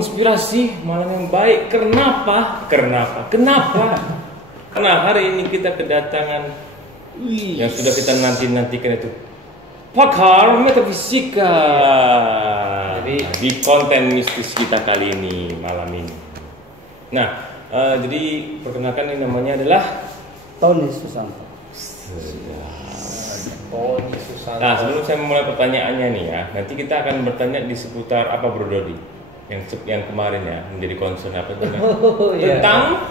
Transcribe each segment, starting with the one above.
konspirasi malam yang baik. Kenapa? Karena hari ini kita kedatangan yang sudah kita nantikan itu pakar metafisika. Jadi di konten mistis kita kali ini malam ini. Nah, jadi perkenalkan ini namanya adalah Tony Susanto. Nah, sebelum saya memulai pertanyaannya nih ya, nanti kita akan bertanya di seputar apa Bro Dodi? Yang kemarin ya menjadi concern apa itu? Tentang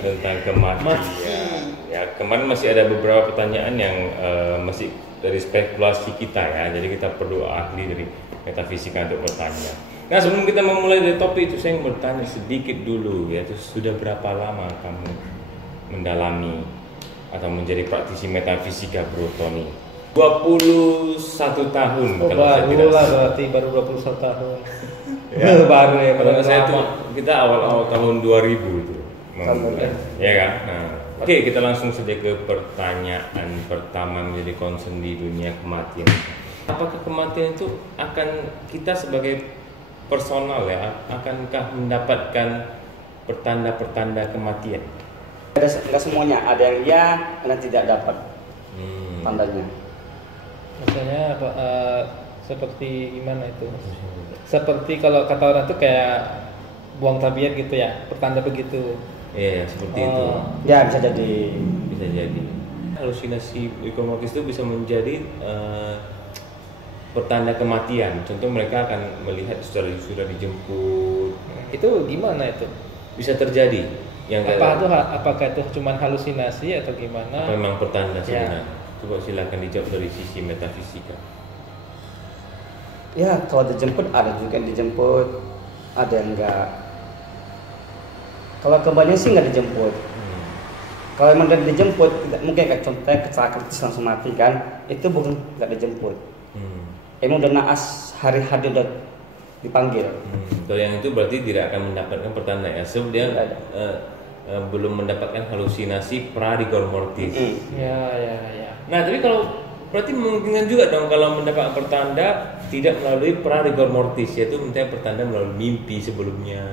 tentang kematian. Ya, kemarin masih ada beberapa pertanyaan yang masih dari spekulasi kita ya. Jadi kita perlu ahli dari metafisika untuk bertanya. Nah, sebelum kita memulai dari topik itu, saya ingin bertanya sedikit dulu, yaitu sudah berapa lama kamu mendalami atau menjadi praktisi metafisika, Bro Tony? 21 tahun. Kalau saya tidak salah, berarti baru 21 tahun. Ya, baru ya. Kalau saya itu kita awal tahun 2000 itu. Ya kan? Nah, oke, kita langsung saja ke pertanyaan pertama menjadi concern di dunia kematian. Apakah kematian itu akan kita sebagai personal ya, akankah mendapatkan pertanda-pertanda kematian? Enggak semuanya, ada yang ya, ada yang tidak dapat tandanya. Maksudnya seperti gimana itu? Seperti kalau kata orang itu kayak buang tabiat gitu ya, pertanda begitu. Iya, seperti itu. Ya, bisa jadi. Bisa jadi. Halusinasi psikomotoris itu bisa menjadi pertanda kematian. Contoh mereka akan melihat sudah dijemput. Itu gimana itu? Bisa terjadi. Apakah itu cuma halusinasi atau gimana? Apa memang pertanda sebenarnya? Ya. Coba silakan dijawab dari sisi metafisika. Ya, kalau dijemput ada juga yang dijemput, ada yang enggak. Kalau kebanyakan sih nggak dijemput. Kalau memang udah dijemput, mungkin kayak contohnya kecelakaan langsung mati kan, itu bukan nggak dijemput. Emang udah naas hari-hari udah dipanggil. Kalau yang itu berarti tidak akan mendapatkan pertanda ya, sebab dia belum mendapatkan halusinasi pra-rigor mortis. Ya. Nah, tapi kalau berarti memungkinkan juga dong kalau mendapatkan pertanda tidak melalui pra-rigor mortis, yaitu misalnya pertanda melalui mimpi sebelumnya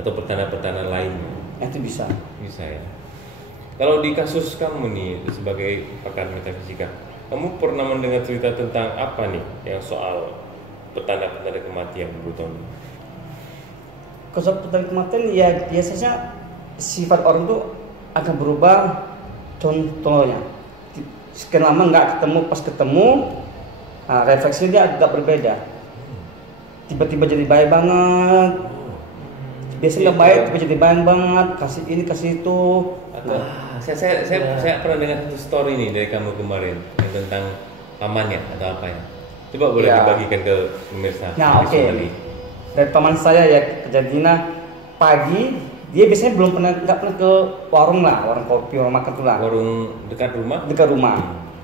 atau pertanda-pertanda lainnya. Itu bisa. Bisa ya. Kalau di kasus kamu nih sebagai pakar metafisika, kamu pernah mendengar cerita tentang apa nih yang soal pertanda-pertanda kematian, Bro Tony? Kalau pertanda kematian ya biasanya sifat orang tuh akan berubah. Contohnya, sekian lama nggak ketemu, pas ketemu, nah, refleksinya dia agak berbeda. Tiba-tiba jadi baik banget. Biasanya nggak baik, tiba jadi baik banget. Kasih ini, kasih itu. Saya pernah dengar satu story nih dari kamu kemarin yang tentang pamannya atau apa ya? Coba boleh dibagikan ke pemirsa. Nah, oke. Dari paman saya ya kejadiannya pagi, dia biasanya nggak pernah ke warung kopi, warung makan tuh lah. Warung dekat rumah? Dekat rumah.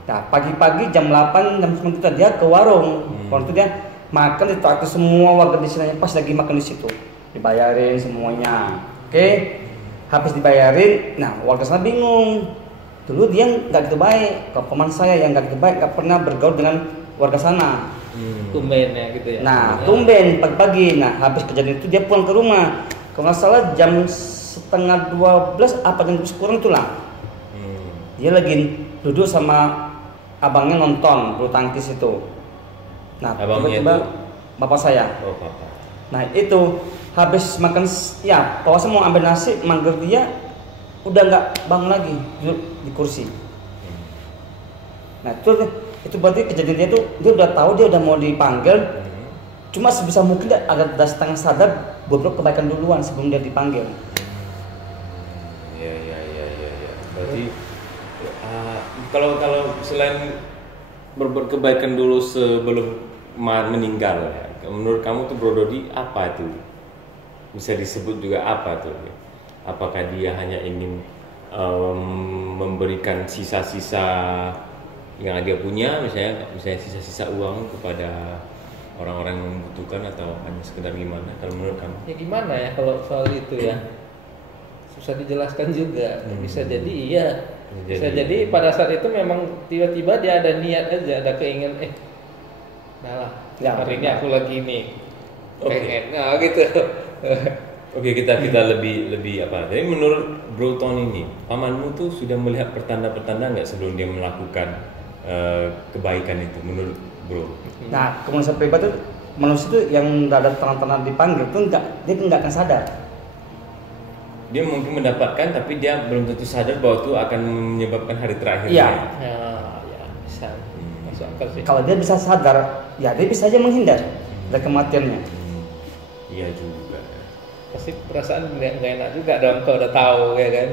Nah, pagi-pagi jam 8, jam 9 itu dia ke warung. Warung itu dia makan, itu semua warga di sini pas lagi makan di situ. Dibayarin semuanya. Oke. Habis dibayarin, nah warga sana bingung. Dulu dia nggak gitu baik. Kalau paman saya yang nggak gitu baik, nggak pernah bergaul dengan warga sana. Tumben ya gitu ya. Nah, tumben pagi-pagi. Nah, habis kejadian itu dia pulang ke rumah. Kalau nggak salah jam 11:30 apa jam kurang itulah. Dia lagi duduk sama abangnya nonton bulu tangkis itu. Nah, tiba-tiba bapak saya. Oh, bapak. Nah, itu habis makan ya, kalau saya mau ambil nasi, manggil dia, udah nggak bangun lagi, duduk di kursi. Nah, itu berarti kejadian dia udah tahu dia udah mau dipanggil. Cuma sebisa mungkin dia agak setengah sadar beberapa kebaikan duluan sebelum dia dipanggil. Ya. Berarti kalau selain berbuat kebaikan dulu sebelum meninggal, ya, menurut kamu tuh Bro Dodi apa itu? Bisa disebut juga apa tuh? Apakah dia hanya ingin memberikan sisa-sisa yang dia punya, misalnya sisa-sisa uang kepada orang-orang yang membutuhkan, atau hanya sekedar gimana? Kalau menurut kamu? Ya gimana ya kalau soal itu ya, susah dijelaskan juga. Bisa jadi iya, bisa jadi pada saat itu memang tiba-tiba dia ada niat aja, ada keinginan, nah lah Ya, hari ini aku lagi nih Oke. pengen, nah gitu. Oke, kita lebih apa? Jadi menurut Bro Tony ini, pamanmu tuh sudah melihat pertanda-pertanda nggak sebelum dia melakukan kebaikan itu menurut Bro? Nah, komunitas pribadi itu manusia itu yang nggak ada tanda-tanda dipanggil tuh dia nggak akan sadar. Dia mungkin mendapatkan, tapi dia belum tentu sadar bahwa itu akan menyebabkan hari terakhirnya. Iya. Ya bisa masuk akal sih. Kalau dia bisa sadar, ya dia bisa aja menghindar dari kematiannya. Iya juga. Pasti perasaan nggak enak juga dong kalau udah tahu ya kan.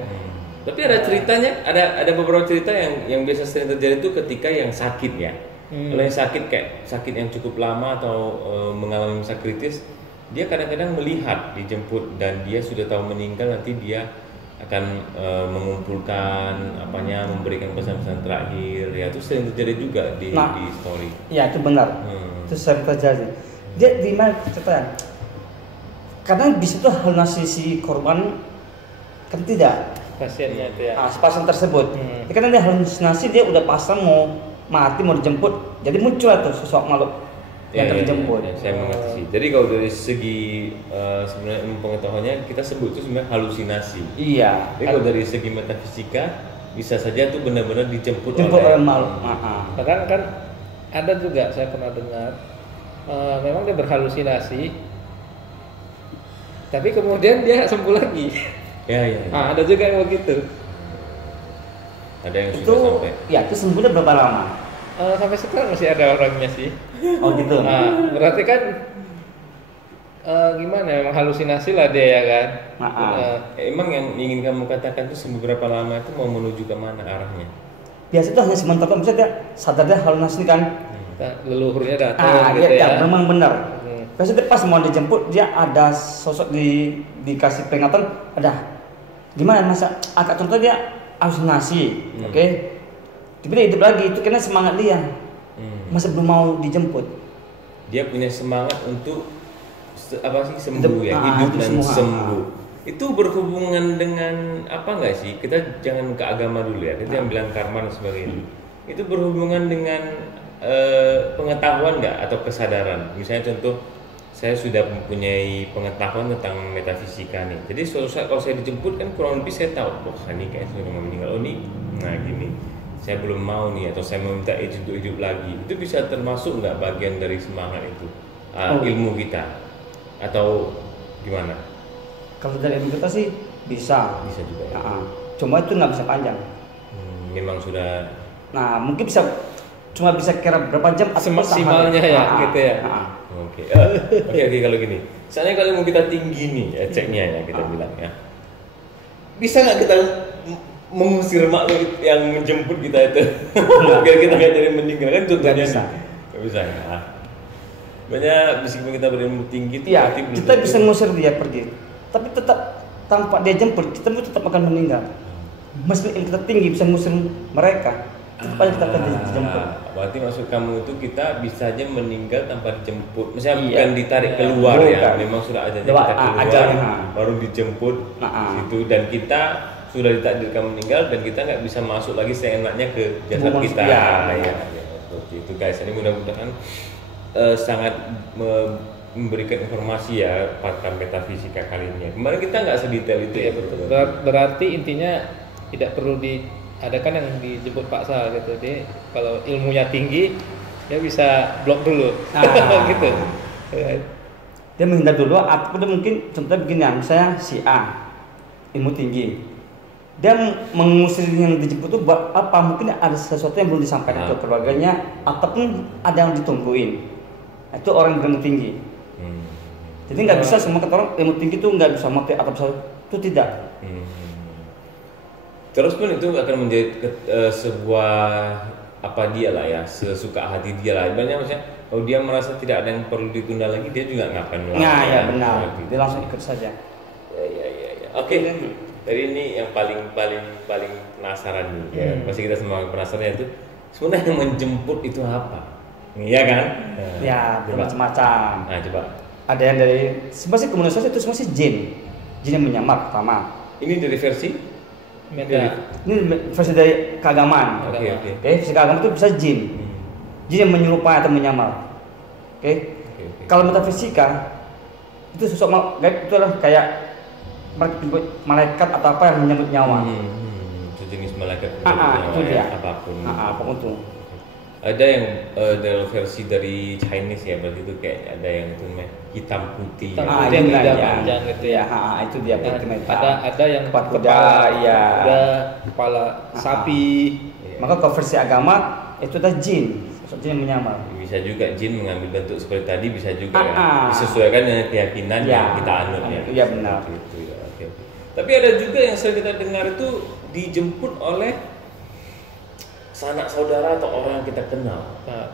Tapi ada ceritanya, ada beberapa cerita yang biasa sering terjadi itu ketika yang sakit ya. Kalau yang sakit kayak sakit yang cukup lama atau mengalami masa kritis, dia kadang-kadang melihat dijemput dan dia sudah tahu meninggal, nanti dia akan mengumpulkan memberikan pesan-pesan terakhir ya, itu sering terjadi juga di story. Ya itu benar. Itu sering terjadi. Dia di mana ceritanya? Karena di situ halusinasi si korban kan tidak Pasiennya itu ya. pasien tersebut. Karena dia halusinasi, dia udah pasang mau mati, mau dijemput, jadi muncul tuh sosok makhluk yang dijemput. Saya mengerti sih. Jadi kalau dari segi sebenarnya ilmu pengetahuannya kita sebut itu sebenarnya halusinasi. Iya. Jadi kalau dari segi metafisika bisa saja itu benar-benar dijemput oleh makhluk. Bahkan kan ada juga saya pernah dengar memang dia berhalusinasi, tapi kemudian dia sembuh lagi. Ya. Ada juga yang begitu. Ada yang Itu sudah sampai. ya itu sembuhnya berapa lama? Sampai sekarang masih ada orangnya sih. Oh gitu. Berarti kan gimana? Emang halusinasi lah dia ya kan. Emang yang ingin kamu katakan itu sembuh berapa lama itu mau menuju ke mana arahnya? Biasa itu hanya sementara, misalnya dia sadar dia halusinasi kan. Leluhurnya datang gitu ya. Memang benar. Biasanya dia pas mau dijemput, dia ada sosok dikasih peringatan, ada gimana masa agak contoh dia halusinasi, oke? Tapi dia hidup lagi, itu karena semangat dia masih belum mau dijemput. Dia punya semangat untuk sembuh ya, hidup dan sembuh. Itu berhubungan dengan apa nggak sih? Kita jangan ke agama dulu ya, kita yang bilang karma dan sebagainya. Itu berhubungan dengan pengetahuan nggak atau kesadaran? Misalnya contoh, saya sudah mempunyai pengetahuan tentang metafisika nih. Jadi suatu saat kalau saya dijemput kan kurang lebih saya tahu, ini kayaknya sudah mau meninggal. Nah gini, saya belum mau nih, atau saya meminta izin untuk hidup lagi. Itu bisa termasuk nggak bagian dari semangat itu, ilmu kita, atau gimana? Kalau dari ilmu kita sih bisa juga ya. Cuma itu nggak bisa panjang. Memang sudah. Nah mungkin cuma bisa kira berapa jam atau maksimalnya ya gitu ya. Oke, kalau gini, misalnya kalau ilmu kita tinggi nih ya, ceknya ya kita bilang ya, bisa nggak kita mengusir makhluk yang menjemput kita itu biar kita nggak jadi meninggal kan contohnya? Nggak bisa ya. Banyak meskipun kita berilmu tinggi, ya kita bisa mengusir dia pergi, tapi tetap tanpa dia jemput kita tetap akan meninggal. Meskipun ilmu kita tinggi bisa mengusir mereka, tetap aja kita akan dijemput. Berarti maksud kamu itu kita bisa aja meninggal tanpa dijemput. Misalnya bukan ditarik keluar ya, memang sudah aja kita keluar baru dijemput situ, dan kita sudah ditakdirkan meninggal dan kita nggak bisa masuk lagi seenaknya ke jasad kita. Ya, seperti itu guys. Ini mudah-mudahan sangat memberikan informasi ya pakar metafisika kali ini. Kemarin kita nggak sedetail itu ya. Betul. Berarti intinya tidak perlu ada kan yang dijemput paksa gitu. Dia kalau ilmunya tinggi dia bisa blok dulu. Gitu. Dia menghindar dulu, atau dia mungkin contohnya begini ya, misalnya si A ilmu tinggi, dia mengusir yang dijemput itu buat apa? Mungkin ada sesuatu yang belum disampaikan ke keluarganya, ataupun ada yang ditungguin. Itu orang berilmu tinggi. Jadi nggak bisa semua kata orang ilmu tinggi itu nggak bisa mati atau bisa itu tidak. Terus pun itu akan menjadi sebuah dia lah ya, sesuka hati dia lah. Ibaratnya maksudnya kalau dia merasa tidak ada yang perlu ditunda lagi, dia juga ngapain melakukan. Nah ya benar, dia langsung ikut saja. Ya. Oke. Dari ini yang paling penasaran nih. Ya. Pasti kita semua penasaran itu sebenarnya yang menjemput itu apa? Iya kan? Ya macam-macam. Nah coba. Ada yang dari sebenarnya komunitas itu semua sih jin yang menyamar pertama. Ini dari versi? Ini versi dari keagamaan. Oke. Versi keagamaan itu bisa jin yang menyerupai atau menyamar. Oke. Kalau metafisika itu sosok gaib itu adalah kayak malaikat atau apa yang menyambut nyawa. Sejenis malaikat Itu dia. apapun. Apapun itu. Ada yang dalam versi dari Chinese ya, berarti itu kayak ada yang itu namanya hitam putih. Hitam ya. putih yang lidah ya. panjang gitu ya. Itu dia putih hitam. Ada yang Kepala kuda, kepala ya. kuda, kepala sapi. Maka kalau versi agama itu ada jin, sosok jin yang menyamar. Bisa juga jin mengambil bentuk seperti tadi, bisa juga ya disesuaikan dengan keyakinan Ya. yang kita anut ya. Iya benar. Itu ya. Oke. Tapi ada juga yang sering kita dengar itu dijemput oleh sanak saudara atau orang yang kita kenal. Nah,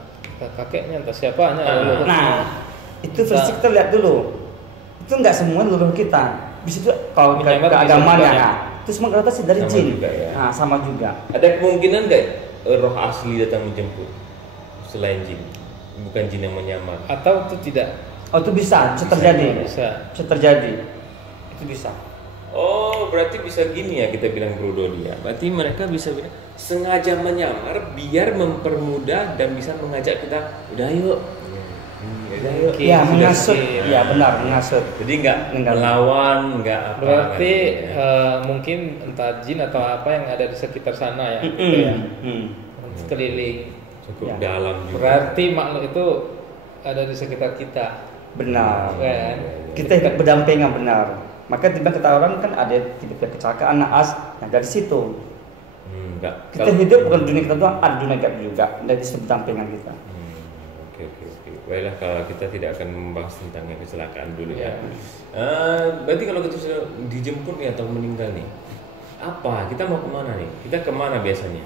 kakeknya entah siapanya. Nah, itu versi kita lihat dulu. Itu nggak semua leluhur kita. Bisa itu kalau ke Menyamar bisa agamanya, juga, ya. itu semua rata sih dari Sama jin. juga, ya. Nah, sama juga. Ada kemungkinan nggak roh asli datang menjemput selain jin, bukan jin yang menyamar? Atau itu tidak? Oh, itu bisa terjadi. Bisa. Bisa terjadi. Itu bisa. Oh, berarti bisa gini ya kita bilang Bro Dodi ya. Berarti mereka bisa bilang sengaja menyamar biar mempermudah dan bisa mengajak kita, udah yuk. Udah yuk. Oke. Ya, sudah mengasut. mungkin. Ya, benar, mengasut. Jadi nggak Nggak. melawan, nggak apa. Berarti nggak gitu ya. mungkin entah jin atau apa yang ada di sekitar sana ya, gitu ya. Sekeliling. Cukup Ya. dalam juga. Berarti makhluk itu ada di sekitar kita. Benar. Kan? Kita hidup berdampingan benar. Maka tiba kata orang kan ada tiba-tiba kecelakaan naas, nah dari situ Nggak. kita hidup bukan dunia kita doang, ada dunia gaib juga dari berdampingan kita. Oke. Baiklah, kalau kita tidak akan membahas tentang yang kecelakaan dulu ya. Ya. Berarti kalau kita sudah dijemput nih atau meninggal nih, apa? Kita mau kemana nih? Kita kemana biasanya?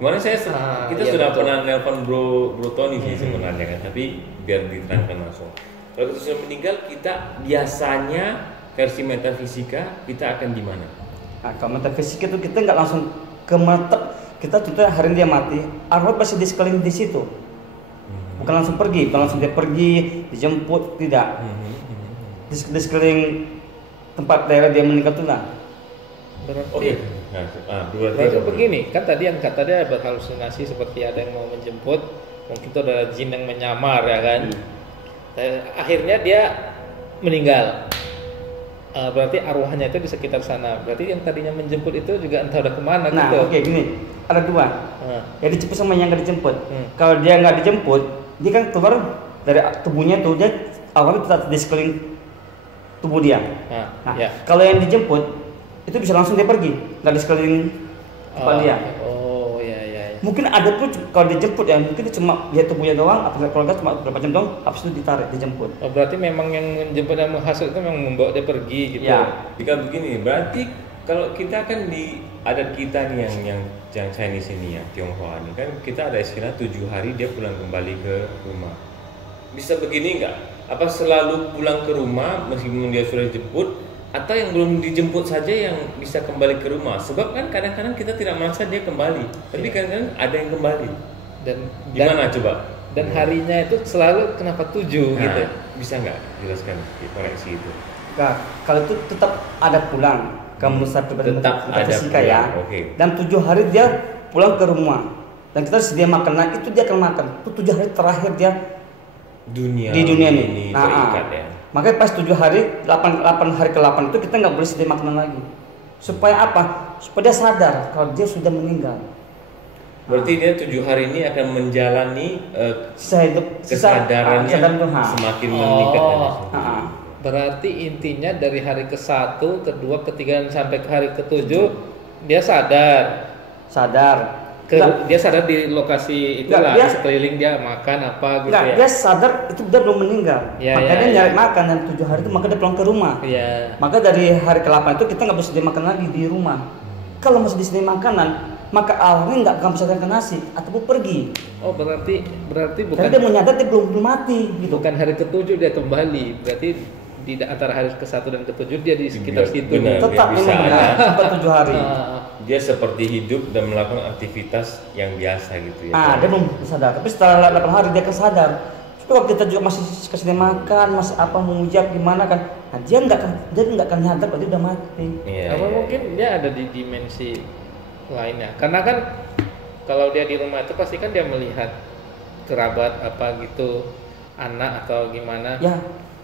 Kemarin kita iya, sudah betul. pernah nelpon bro Tony sih sebenarnya kan, tapi biar diterangkan langsung. Kalau kita sudah meninggal, kita biasanya versi metafisika kita akan di mana? Nah, kalau metafisika itu kita nggak langsung ke mata, kita contohnya hari ini dia mati, arwah pasti di sekeliling di situ. Bukan langsung pergi, bukan langsung dia pergi, dijemput, tidak. Di sekeliling tempat daerah dia meninggal itu lah. Berarti, Oke. berarti begini, kan tadi yang kata dia berhalusinasi seperti ada yang mau menjemput, mungkin itu adalah jin yang menyamar ya kan. Akhirnya dia meninggal. Berarti arwahnya itu di sekitar sana. Berarti yang tadinya menjemput itu juga entah udah kemana Nah, gitu. oke gini, ada dua. Yang dijemput sama yang nggak dijemput. Kalau dia nggak dijemput, dia kan keluar dari tubuhnya tuh, dia awalnya tetap di sekeliling tubuh dia. Nah, ya. kalau yang dijemput itu bisa langsung dia pergi, nggak di sekeliling tempat dia. Oh, ya. Mungkin ada pun kalau dijemput ya, mungkin dia cuma lihat tubuhnya doang, atau keluarga cuma beberapa jam doang, habis itu ditarik, dijemput. Oh, berarti memang yang menjemput dan menghasut itu memang membawa dia pergi gitu. Ya. Jika begini, berarti kalau kita kan di adat kita nih yang Chinese ini ya, Tionghoa ini kan kita ada istilah 7 hari dia pulang kembali ke rumah. Bisa begini nggak? Apa selalu pulang ke rumah meskipun dia sudah dijemput, atau yang belum dijemput saja yang bisa kembali ke rumah? Sebab kan kadang-kadang kita tidak merasa dia kembali, tapi kadang-kadang ada yang kembali. Dan Gimana coba? Dan harinya itu selalu kenapa 7 Nah, gitu. bisa nggak jelaskan koreksi itu? Nah, kalau itu tetap ada pulang, kamu saya pribadi Tetap ada metafisika pulang, ya. oke. Dan 7 hari dia pulang ke rumah. Dan kita sedia makan, nah itu dia akan makan. Itu 7 hari terakhir dia Dunia di dunia ini ini. terikat ya. Makanya pas 7 hari, 8 hari ke-8 itu kita nggak boleh sedia makanan lagi. Supaya apa? Supaya dia sadar kalau dia sudah meninggal. Berarti dia 7 hari ini akan menjalani Sisa hidup, kesadarannya kesadaran tuh, semakin meningkat. Berarti intinya dari hari ke-1, ke-2, ke-3 dan sampai ke hari ke-7 dia sadar. Dia sadar di lokasi itulah, di sekeliling dia makan apa gitu ya. Dia sadar itu dia belum meninggal. Makanya dia nyari makan dan 7 hari itu maka dia pulang ke rumah. Iya. Maka dari hari ke-8 itu kita nggak bisa makan lagi di rumah. Kalau masih disediain makanan, maka awalnya nggak akan bisa makan nasi ataupun pergi. Oh, berarti bukan. Karena dia menyadar dia belum mati gitu. Bukan hari ke-7 dia kembali. Berarti di antara hari ke-1 dan ke-7 dia di sekitar situ. Benar. Tetap bisa memang benar sampai 7 hari. Dia seperti hidup dan melakukan aktivitas yang biasa gitu ya. Dia belum sadar. Tapi setelah 8 hari dia kesadar. Tapi kalau kita juga masih kasih dia makan, masih apa mengujak gimana kan? Nah, dia nggak akan nyadar kalau dia udah mati. Apa mungkin dia ada di dimensi lainnya? Karena kan kalau dia di rumah itu pasti kan dia melihat kerabat apa gitu, anak atau gimana. Ya,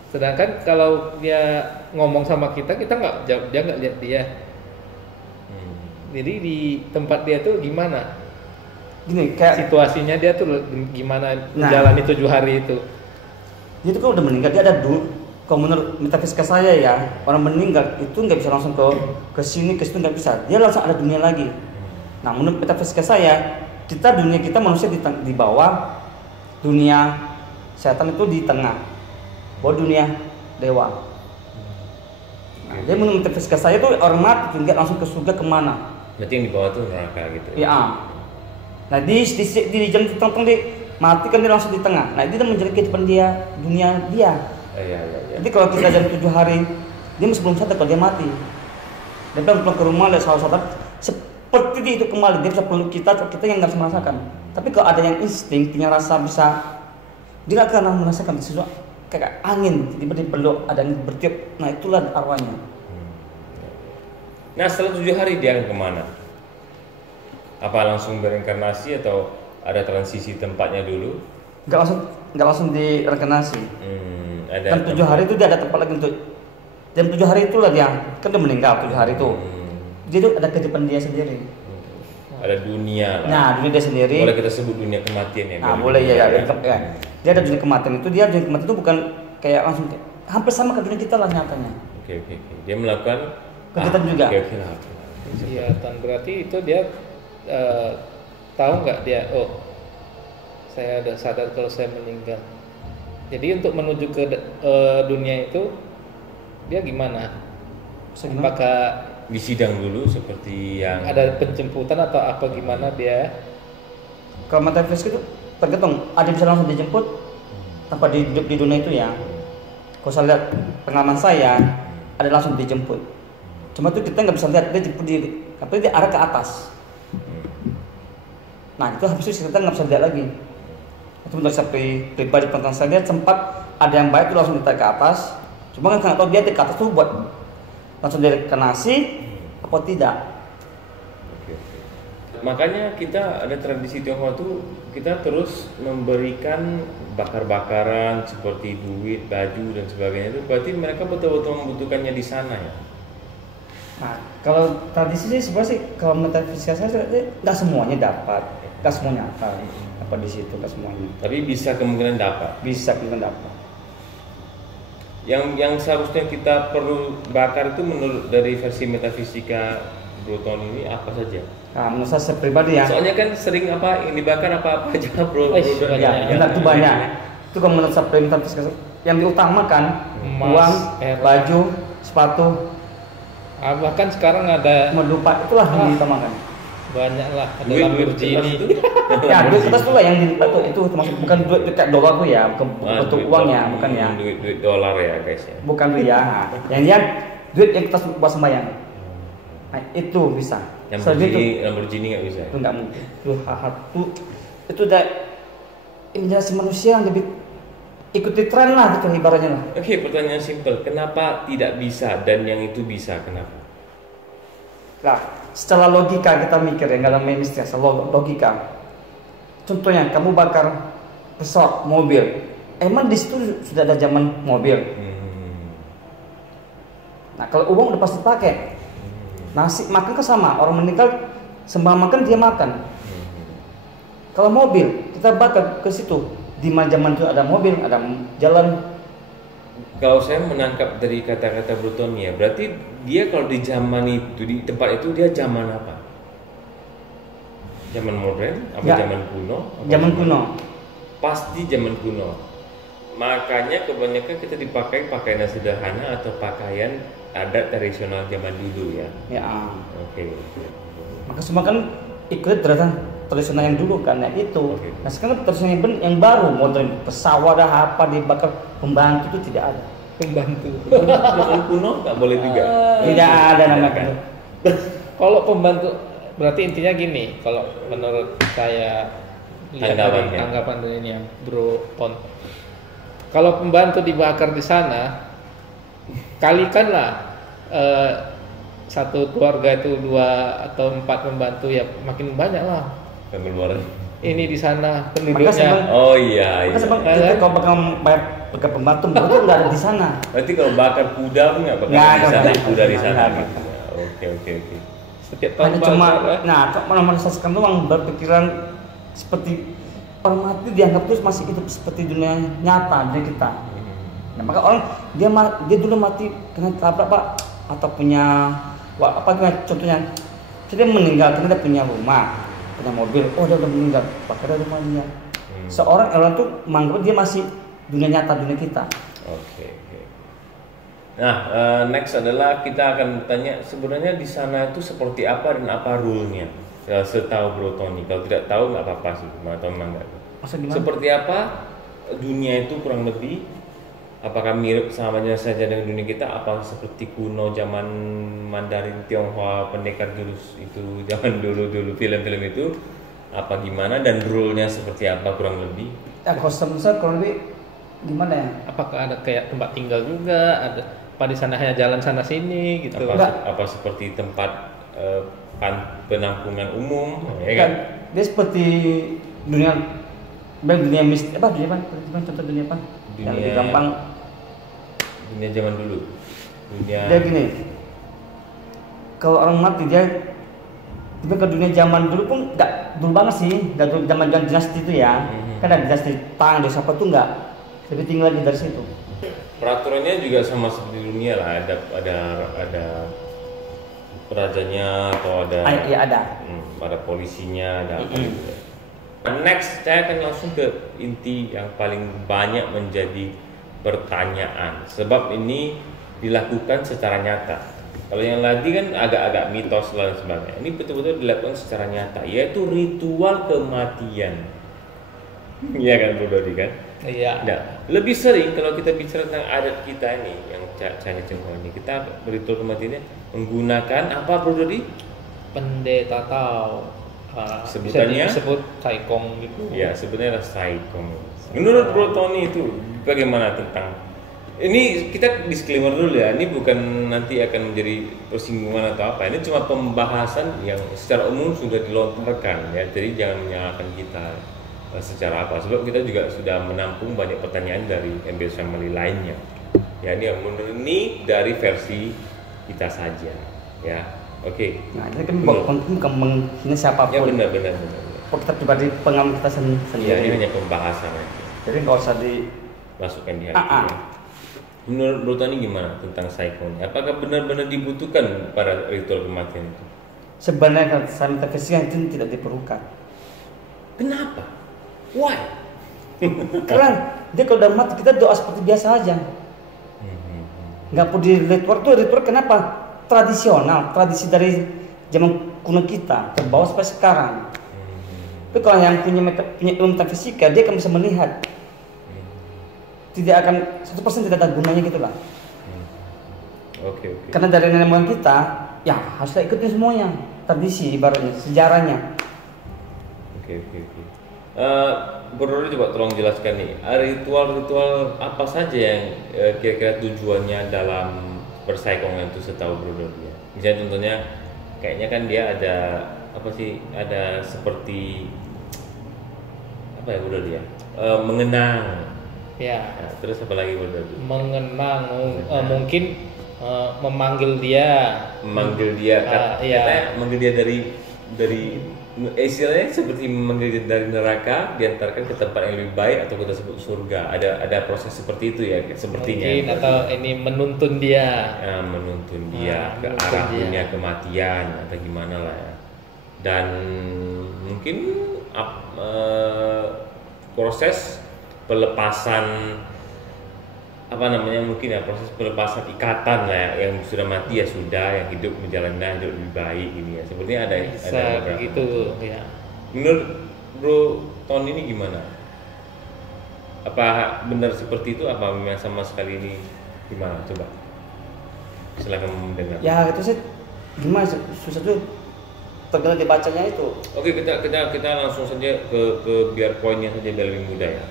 Sedangkan kalau dia ngomong sama kita nggak jawab, dia nggak lihat dia. Jadi di tempat dia tuh gimana? gini kayak Situasinya dia tuh gimana Nah. menjalani 7 hari itu? dia tuh kan udah meninggal, dia ada kalau menurut metafisika saya ya, orang meninggal itu nggak bisa langsung ke sini ke situ, nggak bisa, dia langsung ada dunia lagi. Nah menurut metafisika saya, dunia kita manusia di bawah, dunia setan itu di tengah, bawah dunia dewa. Nah, dia menurut metafisika saya tuh orang mati nggak langsung ke surga kemana? Berarti yang di bawah tuh neraka gitu. Ya. Nah di jam tertentu dia mati kan dia langsung di tengah. Nah itu menjadi kehidupan dia, dunia dia. Iya. Jadi kalau kita jam 7 hari, dia masih belum sadar kalau dia mati. Dia pulang ke rumah, lihat saudara seperti dia itu kembali, dia bisa peluk kita yang nggak bisa merasakan. Tapi kalau ada yang insting, punya rasa bisa, dia nggak akan merasakan sesuatu kayak angin, tiba-tiba dipeluk, ada yang bertiup. Nah itulah arwahnya. Nah setelah 7 hari dia akan kemana? Apa langsung bereinkarnasi atau ada transisi tempatnya dulu? Nggak langsung direinkarnasi. Ada Kan 7 hari itu dia ada tempat lagi untuk. Jam 7 hari itulah dia kan dia meninggal 7 hari itu. Dia itu ada kehidupan dia sendiri. Ada dunia lah. Nah dunia dia sendiri. Boleh kita sebut dunia kematian ya? Nah boleh ya. Dia ada dunia kematian itu, dia dunia kematian itu bukan kayak langsung hampir sama ke dunia kita lah nyatanya. Oke. Dia melakukan Kegiatan juga. Oke lah. Kegiatan berarti itu dia tahu nggak dia? Oh, saya ada sadar kalau saya meninggal. Jadi untuk menuju ke dunia itu dia gimana? Apakah Di sidang dulu seperti yang ada penjemputan atau apa gimana dia? Kalau metafisik itu tergantung, ada yang bisa langsung dijemput tanpa hidup di dunia itu ya. Kalau saya lihat pengalaman saya, ada langsung dijemput. Cuma itu kita nggak bisa lihat dia jemput tapi dia arah ke atas. Nah itu habis itu kita nggak bisa lihat lagi. Itu menurut saya pribadi pengetahuan saya, dia sempat ada yang baik itu langsung ditarik ke atas. Cuma kan nggak tahu dia di atas tuh buat langsung direinkarnasi apa tidak. Makanya kita ada tradisi Tionghoa tuh kita terus memberikan bakar-bakaran seperti duit, baju dan sebagainya itu berarti mereka betul-betul membutuhkannya di sana ya. Nah kalau tradisi sih sebenarnya sih kalau metafisika saya nggak semuanya dapat, nggak semuanya apa di situ, nggak semuanya. Tapi bisa kemungkinan dapat. Bisa kita dapat. Yang seharusnya kita perlu bakar itu menurut dari versi metafisika Bruton ini apa saja? Nah, menurut saya pribadi ya. Soalnya kan sering apa yang dibakar apa aja bro. Ya, benar itu banyak. Itu kalau menurut saya metafisika yang diutamakan Emas, uang, perak, baju, sepatu, bahkan sekarang ada melupa itulah yang diutamakan. banyak lah, ada Duit Lamborghini. Ya, duit kertas itulah yang itu termasuk bukan duit kayak dolar tuh ya, bukan bentuk uangnya, bukan ya. Duit dolar ya guys ya. Bukan duit ya. Yang dia duit yang kertas buat sembahyang. Nah, itu bisa. Lamborghini nggak bisa. Itu nggak mungkin. Itu udah imajinasi manusia yang lebih ikuti tren lah gitu ibaratnya lah. Oke, pertanyaan simpel. Kenapa tidak bisa dan yang itu bisa? Kenapa? Nah, secara logika kita mikir ya, nggak ada main istilah, logika. Contohnya kamu bakar pesawat, mobil. Emang di situ sudah ada zaman mobil. Nah, kalau uang udah pasti pakai. Nasi makan kan sama, orang meninggal sembah makan dia makan. Kalau mobil kita bakar ke situ, di mana zaman itu ada mobil, ada jalan. Kalau saya menangkap dari kata-kata Bruton ya, berarti dia kalau di zaman itu di tempat itu dia zaman apa? Zaman modern? Apa Ya. zaman kuno? Zaman kuno. Pasti zaman kuno. Makanya kebanyakan kita dipakai pakaian yang sederhana atau pakaian adat tradisional zaman dulu ya. Ya. Oke. Maka semua kan ikut tradisional yang dulu kan, ya itu. Oke. Nah sekarang tradisional yang baru, modern, pesawat apa dibakar, pembantu itu tidak ada. Pembantu. Zaman kuno nggak boleh juga. Tidak ada namanya. Kalau pembantu berarti intinya gini, kalau menurut saya lihat dari anggapan dari ini yang Bro Pon. Kalau pembantu dibakar di sana, kalikanlah satu keluarga itu 2 atau 4 pembantu ya makin banyak lah. Pengeluaran. ini di sana Maka penduduknya. sebab- Oh iya. Maka sebab Kan? kita kalau bakar pembantu itu nggak ada di sana. Berarti kalau bakar kuda pun nggak bakar Nggak, di sana, nggak, kuda di sana. nggak, Gitu. Oke. Setiap tahun Hanya cuma, bakar, nah manusia sekarang doang berpikiran seperti orang mati dianggap terus masih hidup seperti dunia nyata dunia kita. Nah, maka orang dia dulu mati kena tabrak pak atau punya apa contohnya dia meninggal karena dia punya rumah, punya mobil, oh dia udah meninggal, bakar rumah dia. Seorang orang tuh menganggap dia masih dunia nyata dunia kita. Oke. Nah, next adalah kita akan tanya sebenarnya di sana itu seperti apa dan apa rule-nya. Ya, setahu Bro Tony. Kalau tidak tahu nggak apa-apa sih, atau memang nggak. Maksud gimana? Seperti apa dunia itu kurang lebih? Apakah mirip samanya saja dengan dunia kita? Apa seperti kuno zaman Mandarin Tionghoa pendekar jurus itu zaman dulu film-film itu? Apa gimana dan rule-nya seperti apa kurang lebih? Ya kalau semisal kurang lebih gimana ya? apakah ada kayak tempat tinggal juga, ada apa di sana hanya jalan sana sini gitu. Apa seperti tempat penampungan umum, ya kan? Dia seperti dunia mistis apa dunia apa? Contoh dunia apa? Yang lebih gampang. Dunia zaman dulu. Dia gini. Kalau orang mati dia ke dunia zaman dulu pun nggak dulu banget sih, nggak dulu zaman dinasti itu ya. Kan ada dinasti Tang, dari siapa tuh nggak lebih tinggi lagi dari situ. Peraturannya juga sama seperti dunia lah, ada rajanya atau ada Iya ada. Ada polisinya, ada apa gitu. Next saya akan langsung ke inti yang paling banyak menjadi pertanyaan, sebab ini dilakukan secara nyata. Kalau yang tadi kan agak-agak mitos dan sebagainya, ini betul-betul dilakukan secara nyata, yaitu ritual kematian. Iya kan Bro Dodi kan? Iya. Nah, lebih sering kalau kita bicara tentang adat kita ini yang Chinese Tionghoa ini, kita ritual kematiannya menggunakan apa Bro Dodi? Pendeta Tao. Sebutannya? Bisa disebut Saikong gitu. Ya, sebenarnya Saikong. Menurut Bro Tony itu bagaimana tentang ini? Kita disclaimer dulu ya, ini bukan nanti akan menjadi persinggungan atau apa. Ini cuma pembahasan yang secara umum sudah dilontarkan ya. Jadi jangan menyalahkan kita secara apa, sebab kita juga sudah menampung banyak pertanyaan dari MBS Family lainnya. Ya, ini yang murni dari versi kita saja ya. Oke. Nah ini kan buat konten bukan menghina siapapun. Ya benar. Kita pribadi pengalaman kita sendiri. Ya, ini hanya pembahasan aja. Jadi nggak usah di Masukkan di hati ya. Menurut Bro Tony gimana tentang Saikong? Apakah benar-benar dibutuhkan pada ritual kematian itu? sebenarnya kalau saya metafisik itu tidak diperlukan. Kenapa? Why? Karena dia kalau udah mati kita doa seperti biasa aja. Nggak perlu di ritual tuh ritual kenapa? Tradisional, tradisi dari zaman kuno kita terbawa sampai sekarang. Tapi kalau yang punya ilmu metafisika dia akan bisa melihat. Tidak akan 100% tidak ada gunanya gitulah. Oke. Karena dari nenek moyang kita, ya harus kita ikutin semuanya, tradisi ibaratnya, sejarahnya. Oke. Bro Dodi coba tolong jelaskan nih, ritual-ritual apa saja yang kira-kira tujuannya dalam Saikong itu setahu Bro Dodi ya. Misalnya contohnya, kayaknya kan dia ada apa sih? Ada seperti apa ya Bro Dodi ya? Mengenang. Ya. Nah, terus apa lagi Bro Dodi? Mengenang, mungkin memanggil dia. Katanya memanggil dia dari istilahnya seperti memanggil dia dari neraka, diantarkan ke tempat yang lebih baik atau kita sebut surga. Ada proses seperti itu ya, sepertinya. Mungkin atau ini menuntun dia. Menuntun dia ke menuntun arah dia. dunia kematian atau gimana lah ya. Dan mungkin proses pelepasan mungkin ya, proses pelepasan ikatan lah ya, yang sudah mati ya sudah, yang hidup menjalankan hidup lebih baik ini ya. Sepertinya ada beberapa gitu ya. Menurut Bro Tony ini gimana? Apa benar seperti itu? Apa memang sama sekali ini gimana? Coba silakan mendengar. Ya itu sih gimana susah tuh tergantung dibacanya itu. Oke, kita langsung saja ke biar poinnya saja biar lebih mudah ya.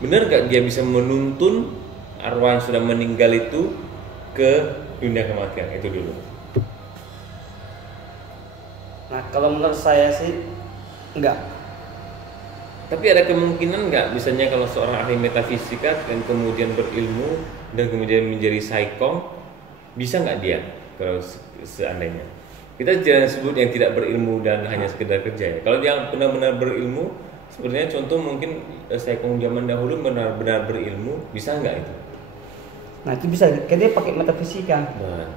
Benar gak dia bisa menuntun arwah yang sudah meninggal itu ke dunia kematian? Itu dulu. Nah kalau menurut saya sih enggak. Tapi ada kemungkinan nggak, misalnya kalau seorang ahli metafisika dan kemudian berilmu dan kemudian menjadi saikong, bisa nggak dia kalau seandainya? Kita jangan sebut yang tidak berilmu dan hanya sekedar kerja ya. Kalau dia benar-benar berilmu, sebenarnya contoh mungkin saikong zaman dahulu benar-benar berilmu, bisa nggak itu? Nah itu bisa, karena dia pakai metafisika. Benar.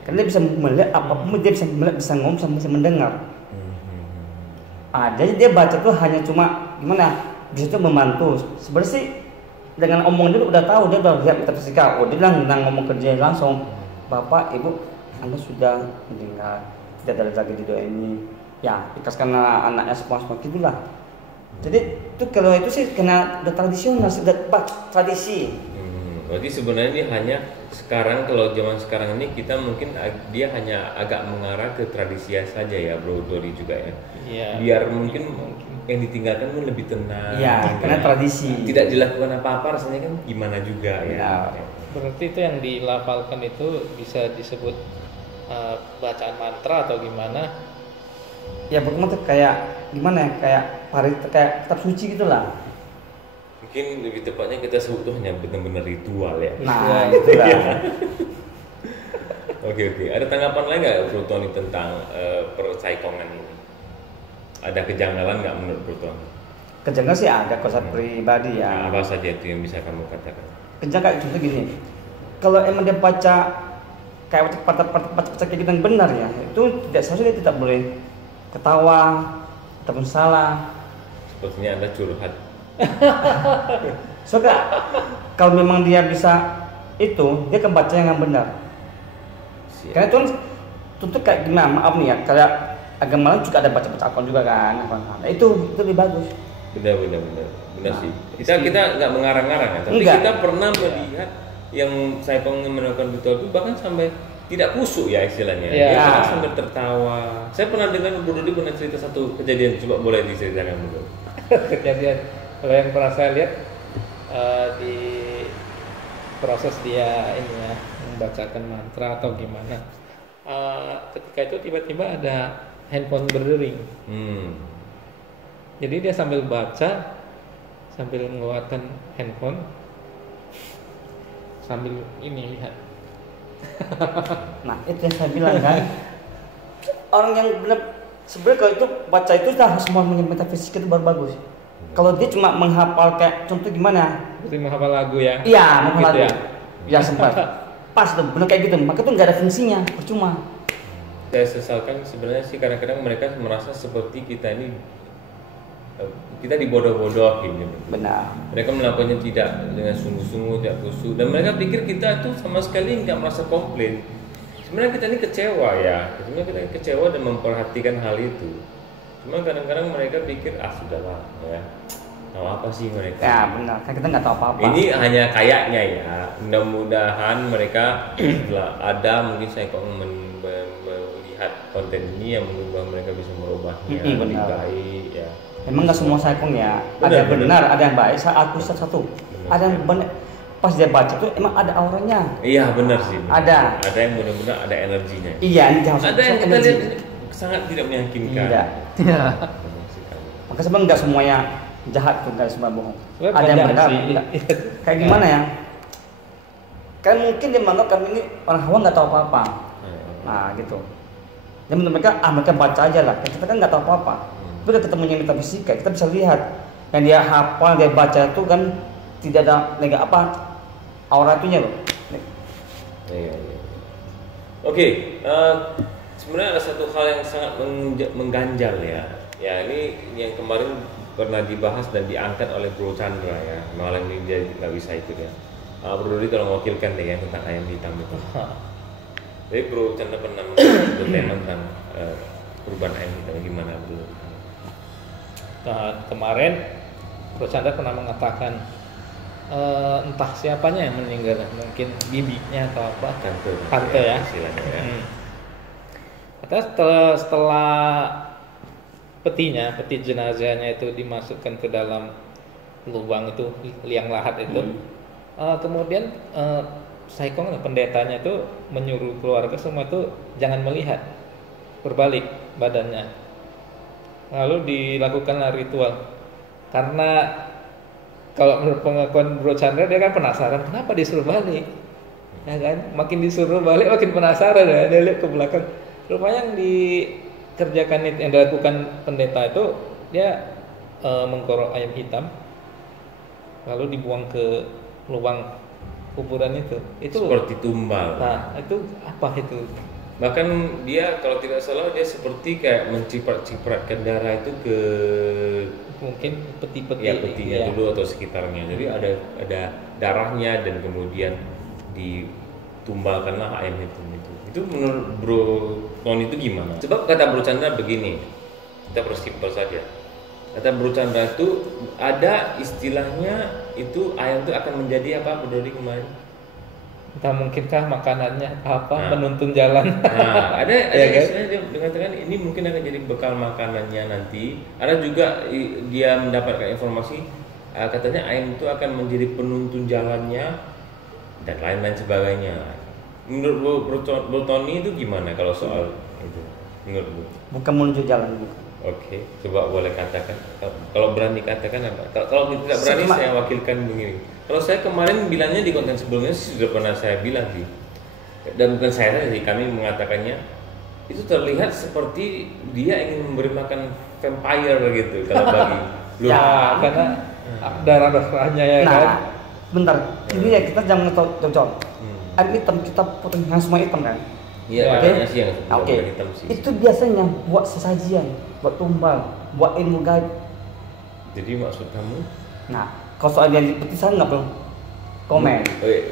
Karena dia bisa melihat apapun, dia bisa melihat, bisa ngomong, bisa mendengar. Jadi dia baca tuh hanya cuma gimana, bisa tuh membantu. Sebenarnya sih dengan omong dia udah tahu, dia udah lihat metafisika. Oh dia bilang ngomong kerja langsung, Bapak Ibu Anda sudah mendengar, tidak ada lagi di doa ini. Ya ikhlaskan anaknya semua gitulah. Jadi itu kalau itu sih kena udah tradisional, sudah tradisi. Berarti sebenarnya ini hanya sekarang, kalau zaman sekarang ini kita mungkin dia hanya agak mengarah ke tradisi saja ya Bro Dodi juga ya. Iya. Biar mungkin yang ditinggalkan pun lebih tenang. Iya, karena tradisi. Tidak dilakukan apa-apa rasanya kan gimana juga ya. Berarti itu yang dilafalkan itu bisa disebut bacaan mantra atau gimana? Ya bagaimana tuh kayak gimana ya, kayak kitab suci gitulah. Mungkin lebih tepatnya kita sebut tuh hanya benar-benar ritual ya. Nah, itulah. Oke. Ada tanggapan lain nggak Bro Tony tentang persaikongan ini? Ada kejanggalan nggak menurut Bro Tony? Kejanggalan sih ada, kalau saya pribadi ya. Nah, apa saja itu yang bisa kamu katakan? Kejanggalan contoh gini. Kalau emang dia baca kayak baca kayak gitu yang benar ya, itu tidak seharusnya dia tidak boleh ketawa ataupun salah. Sepertinya Anda curhat. Soalnya kalau memang dia bisa itu, dia akan baca yang benar. Siap. Karena itu tuntut kayak gimana, maaf nih ya, kayak agama lain juga ada baca-baca akun juga kan. Nah, itu lebih bagus. Benar sih. Kita nggak mengarang-arang ya, tapi Enggak. kita pernah melihat yang saikong melakukan betul itu bahkan sampai tidak kusuk ya istilahnya. Iya. Dia bahkan sampai tertawa. Saya pernah dengar Bro Dodi pernah cerita satu kejadian, coba boleh diceritakan dulu. Kejadian kalau yang pernah saya lihat di proses dia ini ya membacakan mantra atau gimana, ketika itu tiba-tiba ada handphone berdering. Jadi dia sambil baca sambil mengeluarkan handphone sambil ini lihat. Nah itu yang saya bilang kan, orang yang benar sebenarnya kalau itu baca itu dah semua metafisik itu baru bagus. Kalau dia cuma menghafal kayak contoh gimana? Seperti menghafal lagu ya? Iya, menghafal Gitu lagu. Ya sempat. Pas tuh, benar kayak gitu. Maka tuh nggak ada fungsinya, percuma. Saya sesalkan sebenarnya sih kadang-kadang mereka merasa seperti kita ini kita dibodoh-bodohin gitu. Benar. Mereka melakukannya tidak dengan sungguh-sungguh, tidak khusyuk, dan mereka pikir kita tuh sama sekali nggak merasa komplain. Sebenarnya kita ini kecewa ya, sebenarnya kita ini kecewa dan memperhatikan hal itu. Cuma kadang-kadang mereka pikir sudahlah ya, tahu apa sih mereka? Ya benar, kan kita nggak tahu apa-apa. Ini hanya kayaknya ya. Mudah-mudahan mereka setelah ada mungkin saya kok melihat konten ini yang mengubah mereka bisa merubahnya lebih baik ya. Memang nggak semua saikong ya. Ada yang benar, ada yang baik. Saya aku satu. Ada yang benar. Pas dia baca tuh emang ada auranya. Iya benar sih. Ada. Ada yang benar-benar ada energinya. Iya, ini jangan Ada yang kita energi. lihat sangat tidak meyakinkan. Tidak. Maka sebenarnya nggak semuanya jahat tuh, nggak semua bohong. Sebenarnya Ada yang banyak benar. sih. Enggak. Kayak gimana ya? Kan mungkin dia menganggap kami ini orang Hawa nggak tahu apa-apa. Nah gitu. Dan menurut mereka baca aja lah. Kita kan nggak tahu apa-apa. Tapi kalau ketemunya metafisika, kita bisa lihat yang dia hafal, dia baca itu kan tidak ada nega apa aura itunya loh. Iya. Oke, sebenarnya ada satu hal yang sangat mengganjal ya. Ya ini yang kemarin pernah dibahas dan diangkat oleh Bro Chandra ya. Malam ini dia nggak bisa ikut ya. Bro Dodi tolong wakilkan deh ya tentang ayam hitam itu. Jadi Bro Chandra pernah mengambil tema tentang kurban ayam hitam, gimana Bro? Nah, kemarin Bro Chandra pernah mengatakan entah siapanya yang meninggal, mungkin bibinya atau apa, tante ya. Istilahnya ya. Katanya setelah peti jenazahnya itu dimasukkan ke dalam lubang itu, liang lahat itu, kemudian saikong pendetanya itu menyuruh keluarga semua itu jangan melihat, berbalik badannya. Lalu dilakukanlah ritual Karena kalau menurut pengakuan Bro Chandra, dia kan penasaran kenapa disuruh balik, ya kan? Makin disuruh balik makin penasaran ya. Dia lihat ke belakang, rupanya yang dikerjakan itu, yang dilakukan pendeta itu dia mengkorok ayam hitam lalu dibuang ke lubang kuburan itu seperti tumbal. Nah itu apa itu? Bahkan dia kalau tidak salah dia seperti kayak menciprat-cipratkan darah itu ke mungkin peti-peti ya petinya dulu atau sekitarnya. Jadi ada darahnya dan kemudian ditumbalkanlah ayam hitam itu. Itu menurut Bro Tony itu gimana? Sebab kata Bro Chandra begini, kita persimpel saja. Kata Bro Chandra itu ada istilahnya itu ayam itu akan menjadi apa Bro Dodi kemarin? Entah mungkinkah makanannya apa, penuntun jalan. Nah, ada ya, istilahnya dia mengatakan ini mungkin akan jadi bekal makanannya nanti. Ada juga dia mendapatkan informasi katanya ayam itu akan menjadi penuntun jalannya dan lain-lain sebagainya. Menurut Bro Tony itu gimana kalau soal itu? Menurut Bu? Bukan menuju jalan. Oke, coba boleh katakan. Kalau berani katakan apa? Kalau tidak berani saya wakilkan begini. Kalau saya kemarin bilangnya di konten sebelumnya sudah pernah saya bilang sih. Dan bukan saya saja sih, kami mengatakannya itu terlihat seperti dia ingin memberi makan vampire gitu kalau bagi lu. Ya, karena darah-darahnya ya nah, kan. Bentar, ini ya kita jangan cocok. Ayam hitam kita potong yang semua hitam kan? Iya, makanya sih yang hitam sih. Itu biasanya buat sesajian, buat tumbal, buat ilmu gaib. Jadi maksud kamu? Nah, kalau soal yang seperti saya nggak perlu komen.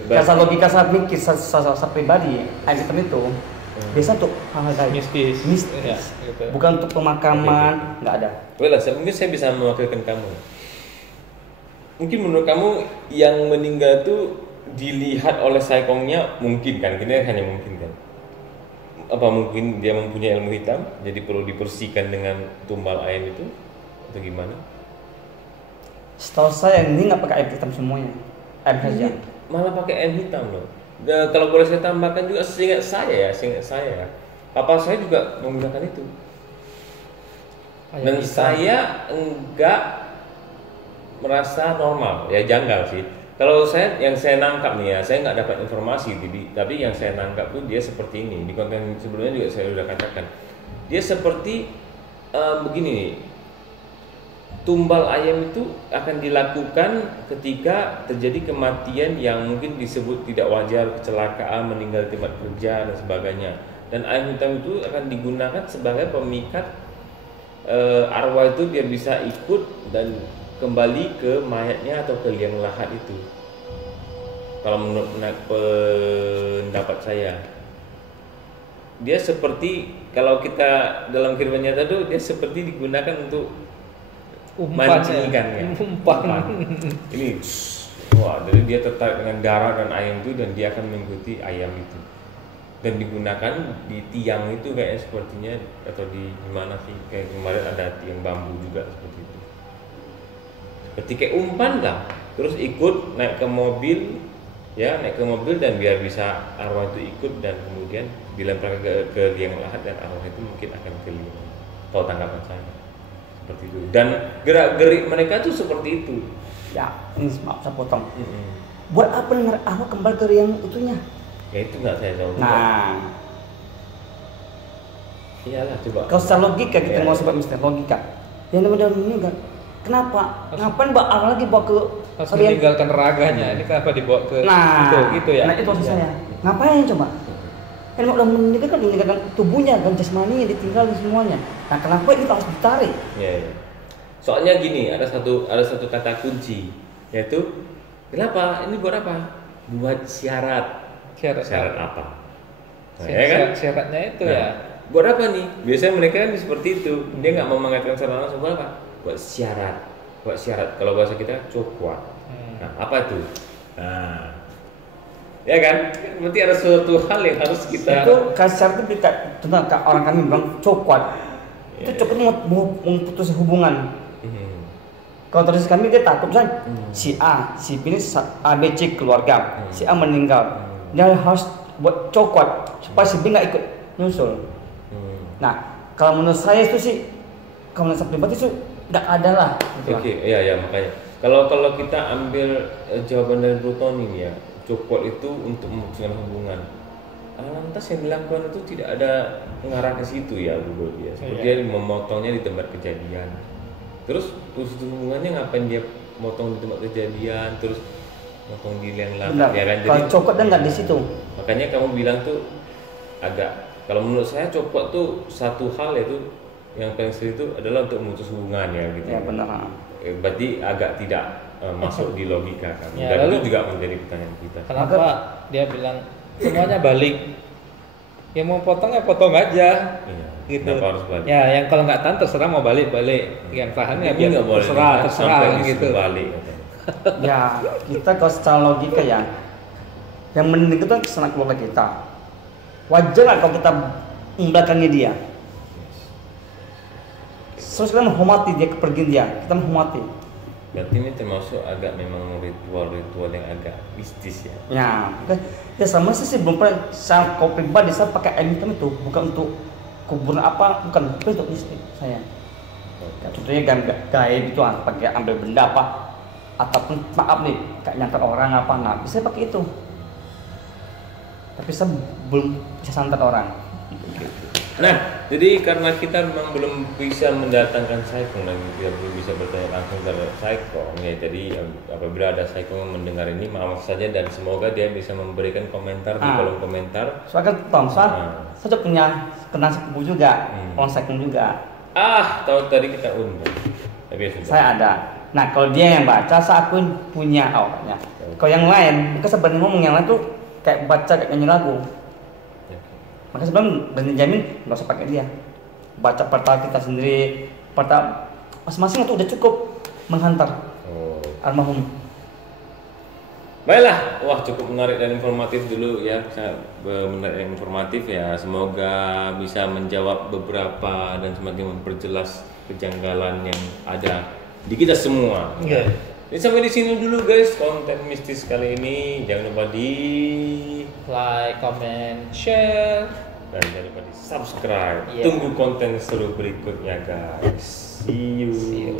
Karena logika saya mikir, saya pribadi, ayam hitam itu biasa untuk hal-hal gaib. Mistis. Ya, gitu. Bukan untuk pemakaman, nggak ada. Well, mungkin saya bisa mewakilkan kamu. Mungkin menurut kamu yang meninggal itu dilihat oleh saikongnya mungkin kan? Ini hanya mungkin kan? Apa mungkin dia mempunyai ilmu hitam jadi perlu dibersihkan dengan tumbal ayam itu atau gimana? Setahu saya ini nggak pakai ayam hitam semuanya, ayam saja. Malah pakai ayam hitam loh. Dan kalau boleh saya tambahkan juga seingat saya, papa saya juga menggunakan itu. Dan saya enggak merasa normal, ya janggal sih. Kalau yang saya nangkap nih ya, saya nggak dapat informasi, tapi yang saya nangkap tuh dia seperti ini. Di konten sebelumnya juga saya sudah katakan, dia seperti begini nih. Tumbal ayam itu akan dilakukan ketika terjadi kematian yang mungkin disebut tidak wajar, kecelakaan, meninggal di tempat kerja dan sebagainya. Dan ayam hitam itu akan digunakan sebagai pemikat arwah itu biar bisa ikut dan kembali ke mayatnya atau ke liang lahat itu. Kalau menurut pendapat saya, dia seperti kalau kita dalam kehidupan nyata tuh dia seperti digunakan untuk mancing ikannya. Umpan. Ini, wah, jadi dia tertarik dengan darah dan ayam itu dan dia akan mengikuti ayam itu. Dan digunakan di tiang itu kayaknya sepertinya atau di mana sih kayak kemarin ada tiang bambu juga seperti itu. Ketika umpan lah, terus ikut naik ke mobil dan biar bisa arwah itu ikut dan kemudian dilempar ke liang lahat dan arwah itu mungkin akan keliling. Tahu tanggapan saya seperti itu. Dan gerak-gerik mereka tuh seperti itu. Ya, ini maaf saya potong. Buat apa arwah kembali ke yang itunya? Ya itu nggak saya tahu. Nah, iyalah coba. Kalau secara logika kita mau sebut mister logika. Yang namanya meninggal. Kenapa? Ngapain lagi bawa ke harus meninggalkan raganya? Ini kenapa dibawa ke gitu ya? Nah itu maksud saya. Ngapain coba? Kan udah meninggal kan meninggalkan tubuhnya kan jasmaninya ditinggalin semuanya. Nah kenapa ini harus ditarik? Ya. Soalnya gini, ada satu kata kunci yaitu kenapa? Ini buat apa? Buat syarat. Syarat apa? Nah, kan? Syaratnya itu ya. Buat apa nih? Biasanya mereka kan seperti itu. Dia nggak mau mengatakan secara langsung buat apa? Buat syarat. Kalau bahasa kita coklat. Nah, apa itu? Nah, ya kan? Berarti ada suatu hal yang harus kita. Itu syarat itu tentang orang kami bilang coklat. Itu coklat mau memutus hubungan. Kalau terus kami dia takut kan si A, si B ini ABC keluarga, si A meninggal, dia harus buat coklat supaya si B nggak ikut nyusul. Nah, kalau menurut saya itu sih, kalau menurut saya pribadi itu nggak ada lah. Gitu. Oke, ya makanya. Kalau kita ambil jawaban dari Bro Tony nih ya, copot itu untuk memutuskan hubungan. Lantas yang dilakukan itu tidak ada mengarah ke situ ya, Bro ya. Seperti dia memotongnya di tempat kejadian. Terus hubungannya ngapain dia motong di tempat kejadian, terus motong di yang lain ya kan? Jadi kalau copot dan nggak di situ. Makanya kamu bilang tuh agak, kalau menurut saya copot tuh satu hal itu yang paling sering itu adalah untuk memutus hubungan ya gitu. Ya benar. Berarti agak tidak masuk di logika kan. Ya, Dan lalu, itu juga menjadi pertanyaan kita. Kenapa dia bilang semuanya balik? Ya mau potong ya potong aja. Iya. Gitu. Kenapa harus balik? Ya, yang kalau nggak tahan terserah mau balik. Yang tahan ya Ini biar nggak boleh terserah sampai gitu. disuruh balik. Katanya. Ya kita kalau secara logika ya, yang mending itu kan kesenangan keluarga kita. Wajar lah kalau kita membelakangi dia. Terus kita menghormati dia, kepergian dia, kita menghormati. Berarti ini termasuk agak memang ritual yang agak mistis ya. Ya sama sih belum pernah. Saya kau pribadi saya pakai air hitam itu bukan untuk kuburan apa, bukan itu untuk istri saya. Ya, contohnya gaib itu pakai ambil benda apa, ataupun maaf nih kayak nyantar orang apa, nah bisa pakai itu. Tapi saya belum bisa santet orang. Nah, jadi karena kita memang belum bisa mendatangkan Saikong dan kita belum bisa bertanya langsung terhadap Saikong ya, jadi apabila ada Saikong yang mendengar ini maaf saja dan semoga dia bisa memberikan komentar di kolom komentar. Soalnya Tom, saya juga punya kenal sepupu juga, orang Saikong juga. Tahu tadi kita undang. Tapi ya sudah. Saya ada. Nah, kalau dia yang baca, saya akuin punya awalnya. Kalau yang lain, maka sebenarnya ngomong yang lain tuh kayak baca kayak nyanyi lagu. Maka sebelum berani jamin nggak usah pakai dia, baca portal kita sendiri, portal masing-masing itu udah cukup menghantar almarhum. Baiklah, wah cukup menarik dan informatif dulu ya, menarik dan informatif ya. Semoga bisa menjawab beberapa dan semakin memperjelas kejanggalan yang ada di kita semua. Okay. Jadi sampai di sini dulu guys konten mistis kali ini. Jangan lupa di like, comment, share, dan jangan lupa di subscribe. Yeah. Tunggu konten seru berikutnya guys. See you.